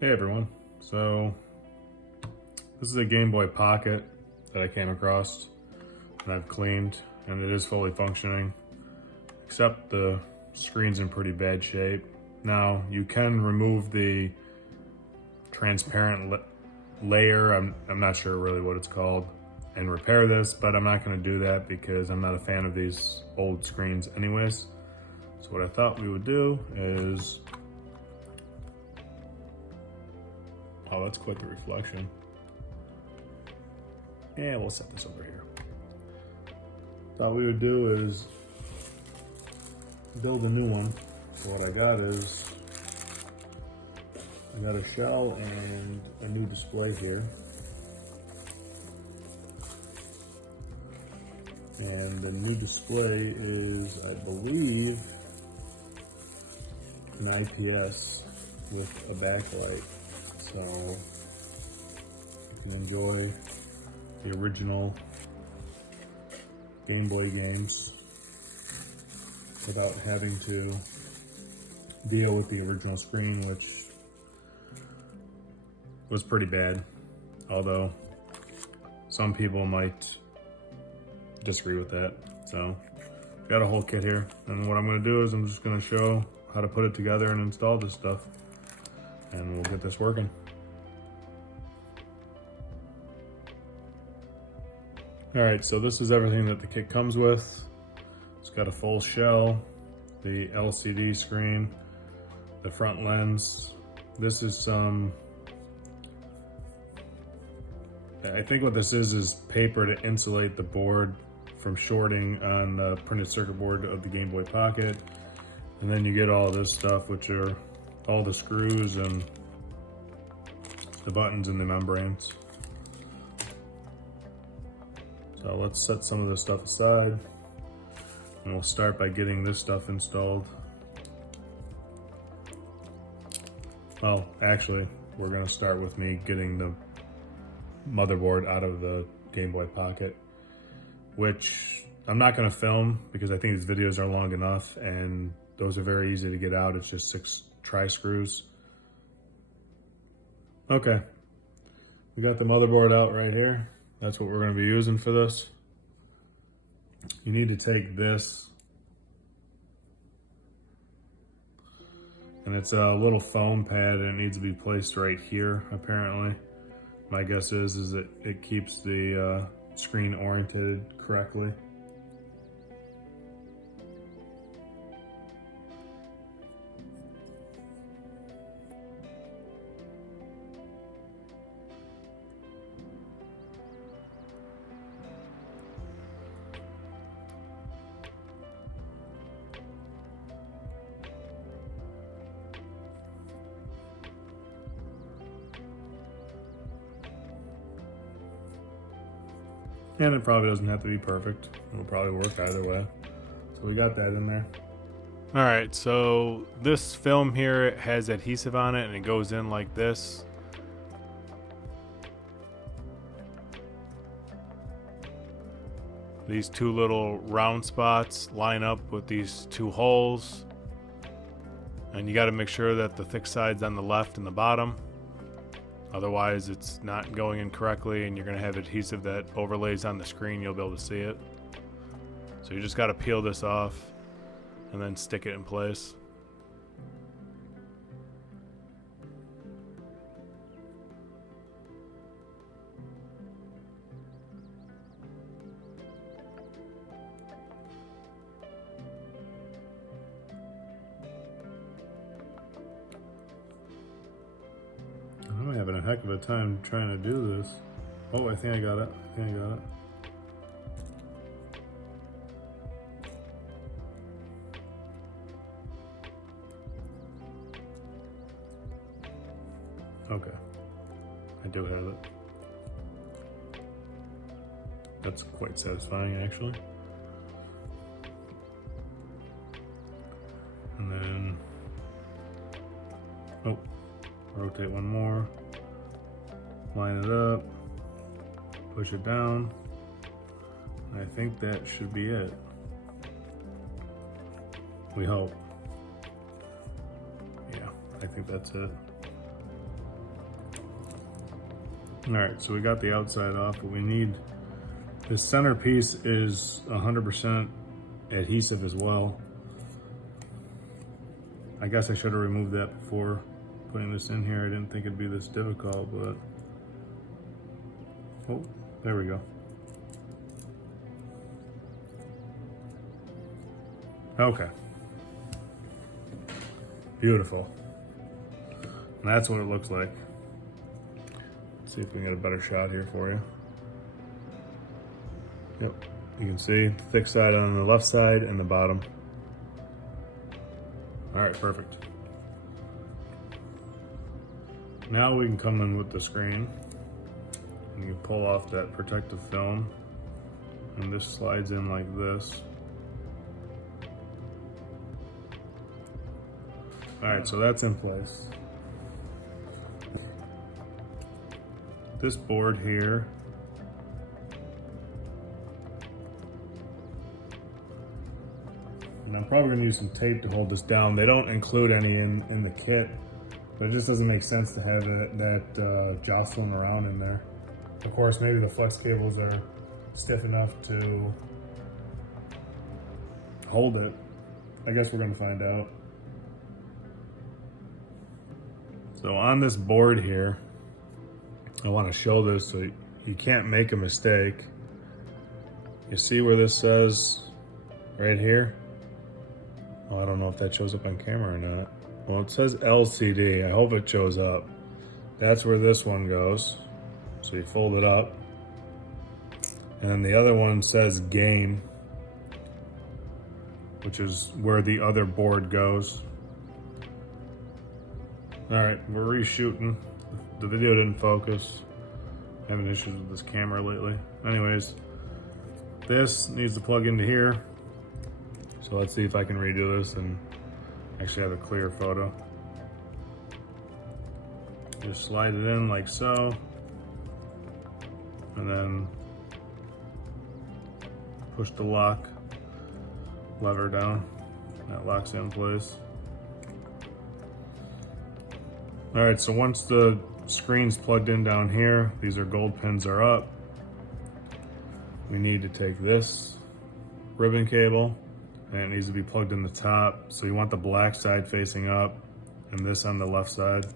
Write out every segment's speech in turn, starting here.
Hey everyone, so this is a Game Boy Pocket that I came across and I've cleaned, and it is fully functioning, except the screen's in pretty bad shape. Now you can remove the transparent layer, I'm not sure really what it's called, and repair this, but I'm not going to do that because I'm not a fan of these old screens anyways. So what I thought we would do is, oh, that's quite the reflection. Yeah, we'll set this over here. Thought we would do is build a new one. So what I got is, I got a shell and a new display here. And the new display is, I believe, an IPS with a backlight. So you can enjoy the original Game Boy games without having to deal with the original screen, which was pretty bad. Although some people might disagree with that. So got a whole kit here, and what I'm going to do is I'm just going to show how to put it together and install this stuff, and we'll get this working. Alright, so this is everything that the kit comes with. It's got a full shell, the LCD screen, the front lens. This is some, I think what this is paper to insulate the board from shorting on the printed circuit board of the Game Boy Pocket. And then you get all this stuff, which are all the screws and the buttons and the membranes. So let's set some of this stuff aside, and we'll start by getting this stuff installed. Well, actually, we're gonna start with me getting the motherboard out of the Game Boy Pocket, which I'm not gonna film because I think these videos are long enough, and those are very easy to get out. It's just 6 tri-screws. Okay, we got the motherboard out right here. That's what we're going to be using for this. You need to take this, and it's a little foam pad, and it needs to be placed right here, apparently. My guess is that it keeps the screen oriented correctly. And it probably doesn't have to be perfect. It'll probably work either way. So we got that in there. All right, so this film here has adhesive on it, and it goes in like this. These 2 little round spots line up with these 2 holes, and you got to make sure that the thick side's on the left and the bottom. Otherwise it's not going in correctly, and you're going to have adhesive that overlays on the screen. You'll be able to see it. So you just got to peel this off and then stick it in place. I'm having a heck of a time trying to do this. Oh, I think I got it. Okay, I do have it. That's quite satisfying, actually. And then, oh, rotate one more, line it up, push it down. I think that should be it. We hope. Yeah, I think that's it. All right, so we got the outside off, but we need, this center piece is 100% adhesive as well. I guess I should have removed that before putting this in here. I didn't think it'd be this difficult, but, oh, there we go. Okay. Beautiful. And that's what it looks like. Let's see if we can get a better shot here for you. Yep, you can see the thick side on the left side and the bottom. All right, perfect. Now we can come in with the screen and you pull off that protective film, and this slides in like this. All right, so that's in place. This board here, and I'm probably gonna use some tape to hold this down. They don't include any in the kit, but it just doesn't make sense to have that jostling around in there. Of course, maybe the flex cables are stiff enough to hold it. I guess we're gonna find out. So on this board here, I want to show this so you can't make a mistake. You see where this says right here? Oh, I don't know if that shows up on camera or not. Well, it says LCD. I hope it shows up. That's where this one goes. So you fold it up. And then the other one says game, which is where the other board goes. All right, we're reshooting. The video didn't focus. Having issues with this camera lately. Anyways, this needs to plug into here. So let's see if I can redo this and actually have a clear photo. Just slide it in like so. And then push the lock lever down. That locks it in place. All right, so once the screen's plugged in down here, these are gold pins are up. We need to take this ribbon cable and it needs to be plugged in the top. So you want the black side facing up and this on the left side.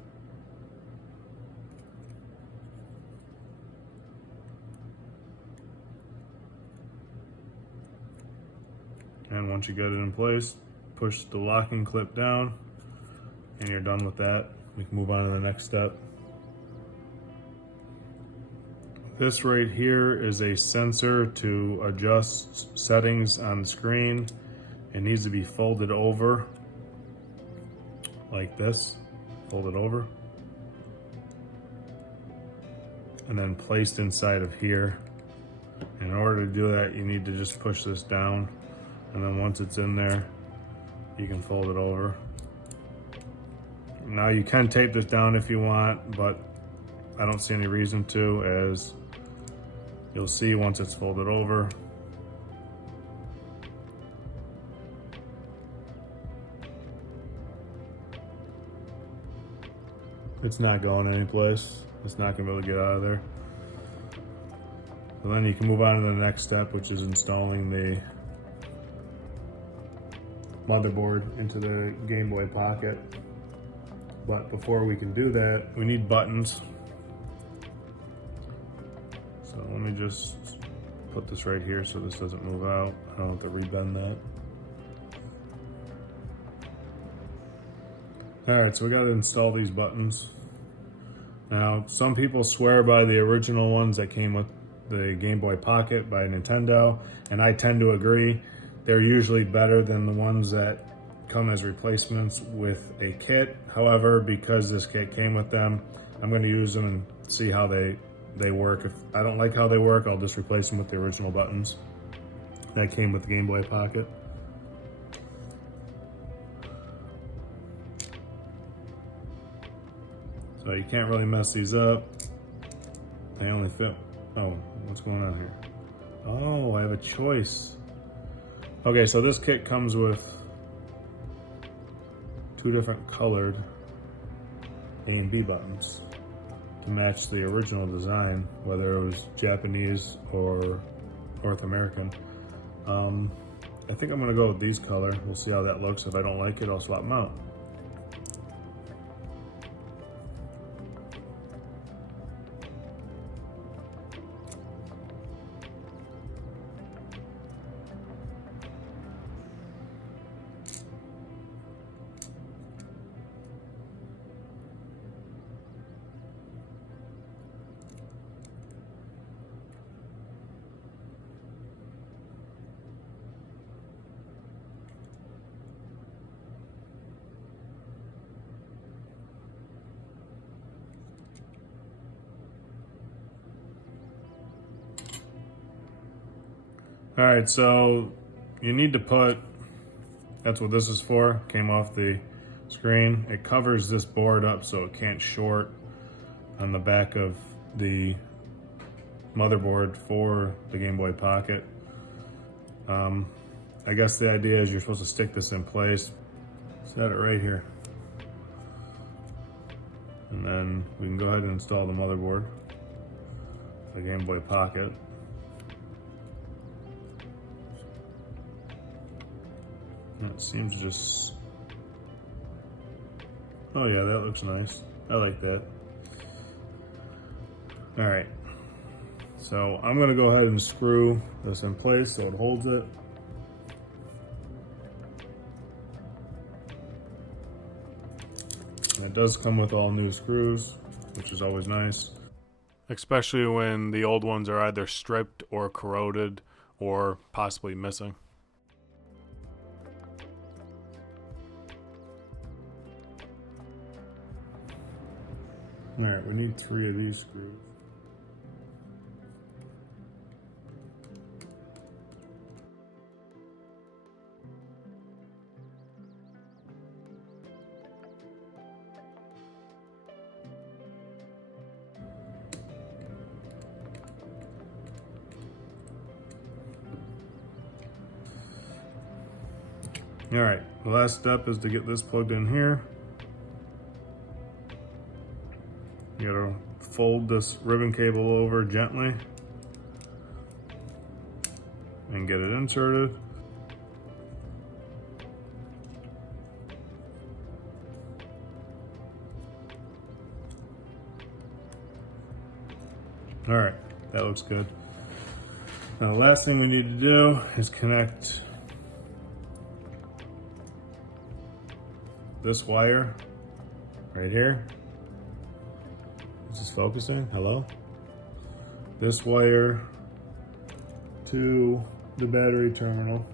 And once you get it in place, push the locking clip down and you're done with that. We can move on to the next step. This right here is a sensor to adjust settings on the screen. It needs to be folded over like this, fold it over, and then placed inside of here. In order to do that, you need to just push this down, and then once it's in there, you can fold it over. Now you can tape this down if you want, but I don't see any reason to, as you'll see once it's folded over. It's not going anyplace. It's not gonna be able to get out of there. So then you can move on to the next step, which is installing the motherboard into the Game Boy Pocket. But before we can do that, we need buttons. So let me just put this right here so this doesn't move out. I don't have to rebend that. All right, so we got to install these buttons. Now, some people swear by the original ones that came with the Game Boy Pocket by Nintendo, and I tend to agree. They're usually better than the ones that come as replacements with a kit. However, because this kit came with them, I'm going to use them and see how they work. If I don't like how they work, I'll just replace them with the original buttons that came with the Game Boy Pocket. So you can't really mess these up. They only fit. Oh, what's going on here? Oh, I have a choice. Okay, so this kit comes with 2 different colored A and B buttons. to match the original design, whether it was Japanese or North American. I think I'm gonna go with these color. We'll see how that looks. If I don't like it, I'll swap them out. All right, so you need to put, that's what this is for, came off the screen. It covers this board up so it can't short on the back of the motherboard for the Game Boy Pocket. I guess the idea is you're supposed to stick this in place. Set it right here. And then we can go ahead and install the motherboard, the Game Boy Pocket. It seems just, oh yeah, that looks nice. I like that. All right, so I'm gonna go ahead and screw this in place so it holds it. And it does come with all new screws, which is always nice. Especially when the old ones are either stripped or corroded or possibly missing. All right, we need 3 of these screws. All right, the last step is to get this plugged in here. You gotta fold this ribbon cable over gently and get it inserted. All right, that looks good. Now the last thing we need to do is connect this wire right here. Is this focusing? Hello? This wire to the battery terminal.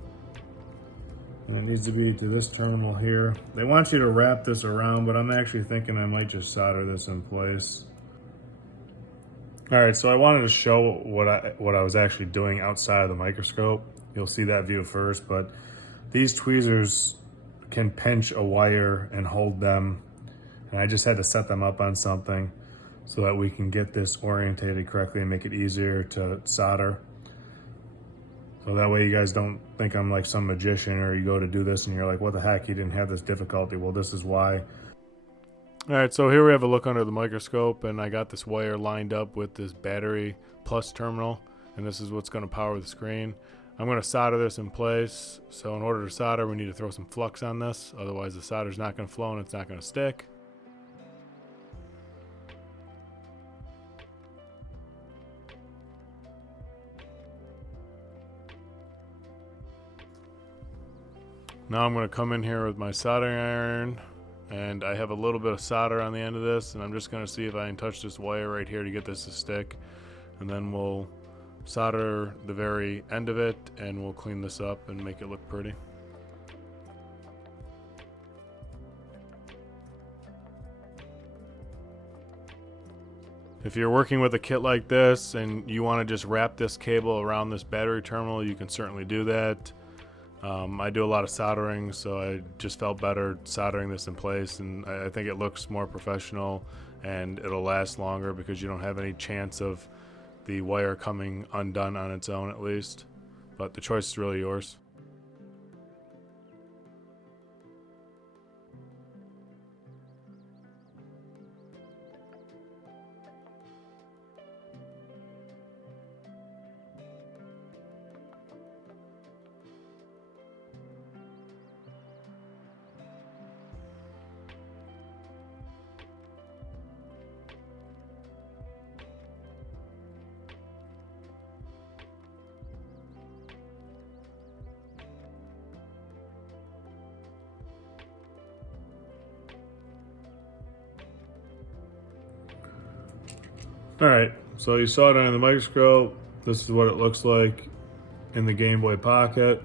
And it needs to be to this terminal here. They want you to wrap this around, but I'm actually thinking I might just solder this in place. All right, so I wanted to show what I was actually doing outside of the microscope. You'll see that view first, but these tweezers can pinch a wire and hold them. And I just had to set them up on something so that we can get this orientated correctly and make it easier to solder. So that way you guys don't think I'm like some magician, or you go to do this and you're like, what the heck, you didn't have this difficulty. Well, this is why. All right, so here we have a look under the microscope, and I got this wire lined up with this battery plus terminal, and this is what's gonna power the screen. I'm gonna solder this in place. So in order to solder, we need to throw some flux on this. Otherwise the solder's not gonna flow and it's not gonna stick. Now I'm going to come in here with my soldering iron, and I have a little bit of solder on the end of this, and I'm just going to see if I can touch this wire right here to get this to stick, and then we'll solder the very end of it and we'll clean this up and make it look pretty. If you're working with a kit like this and you want to just wrap this cable around this battery terminal, you can certainly do that. I do a lot of soldering, so I just felt better soldering this in place, and I think it looks more professional and it'll last longer because you don't have any chance of the wire coming undone on its own, at least. But the choice is really yours. Alright, so you saw it under the microscope. This is what it looks like in the Game Boy Pocket.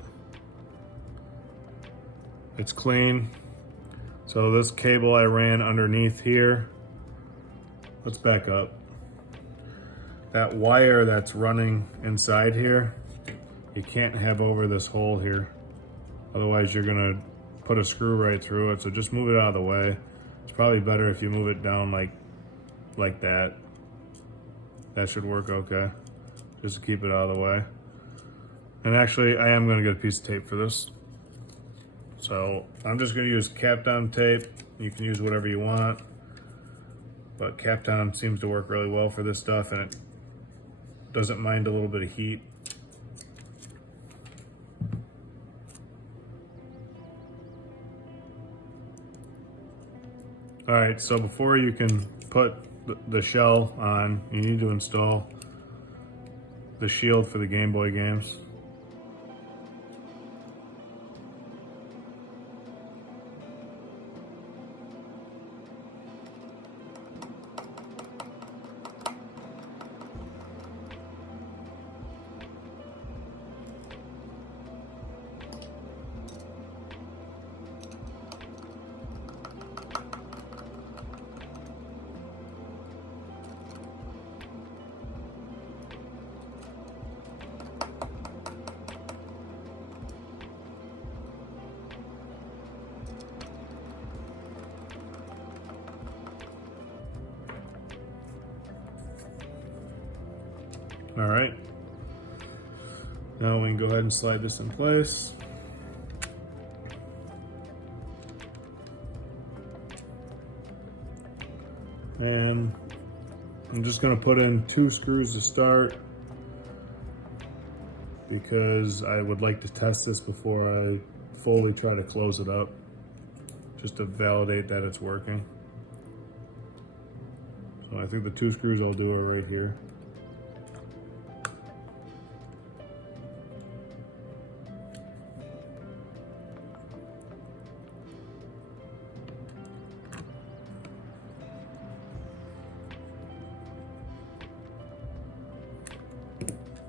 It's clean. So this cable I ran underneath here. Let's back up. That wire that's running inside here, you can't have over this hole here. Otherwise you're gonna put a screw right through it. So just move it out of the way. It's probably better if you move it down like that. That should work okay. Just to keep it out of the way. And actually, I am gonna get a piece of tape for this. So I'm just gonna use Kapton tape. You can use whatever you want, but Kapton seems to work really well for this stuff, and it doesn't mind a little bit of heat. All right, so before you can put the shell on, you need to install the shield for the Game Boy games. All right, now we can go ahead and slide this in place. And I'm just gonna put in 2 screws to start because I would like to test this before I fully try to close it up, just to validate that it's working. So I think the 2 screws I'll do are right here.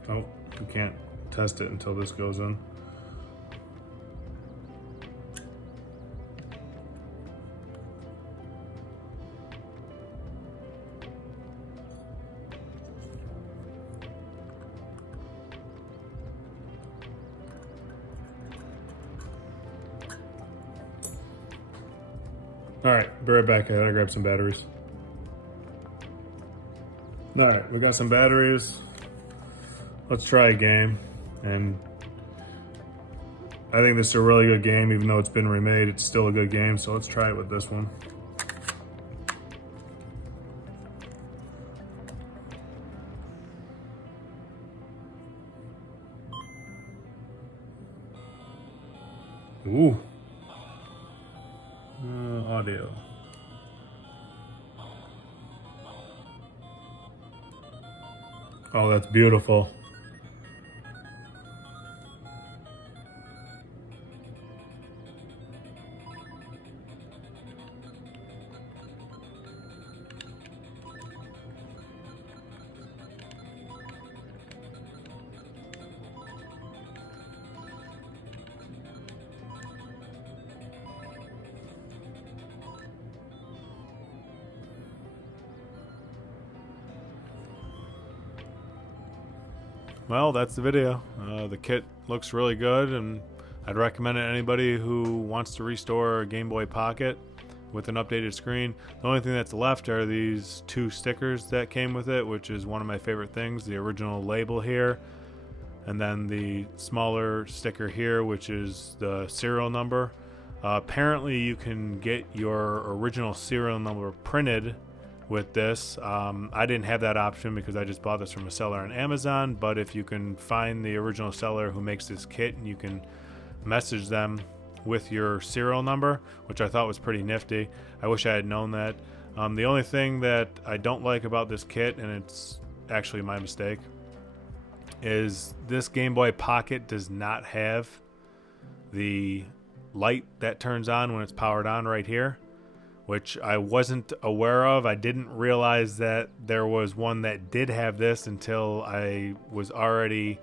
Oh, we can't test it until this goes in. All right, be right back. I gotta grab some batteries. All right, we got some batteries. Let's try a game, and I think this is a really good game. Even though it's been remade, it's still a good game, so let's try it with this one. Ooh. Audio. Oh, that's beautiful. Well, that's the video. The kit looks really good, and I'd recommend it to anybody who wants to restore a Game Boy Pocket with an updated screen. The only thing that's left are these 2 stickers that came with it, which is one of my favorite things, the original label here, and then the smaller sticker here, which is the serial number. Apparently you can get your original serial number printed with this. I didn't have that option because I just bought this from a seller on Amazon, but if you can find the original seller who makes this kit, and you can message them with your serial number, which I thought was pretty nifty. I wish I had known that. The only thing that I don't like about this kit, and it's actually my mistake, is this Game Boy Pocket does not have the light that turns on when it's powered on right here, which I wasn't aware of. I didn't realize that there was one that did have this until I was already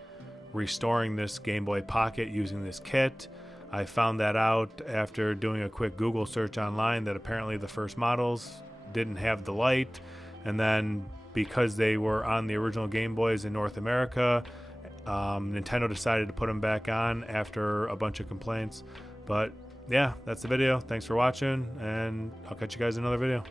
restoring this Game Boy Pocket using this kit. I found that out after doing a quick Google search online, that apparently the first models didn't have the light, and then because they were on the original Game Boys in North America, Nintendo decided to put them back on after a bunch of complaints. But yeah, that's the video. Thanks for watching, and I'll catch you guys in another video.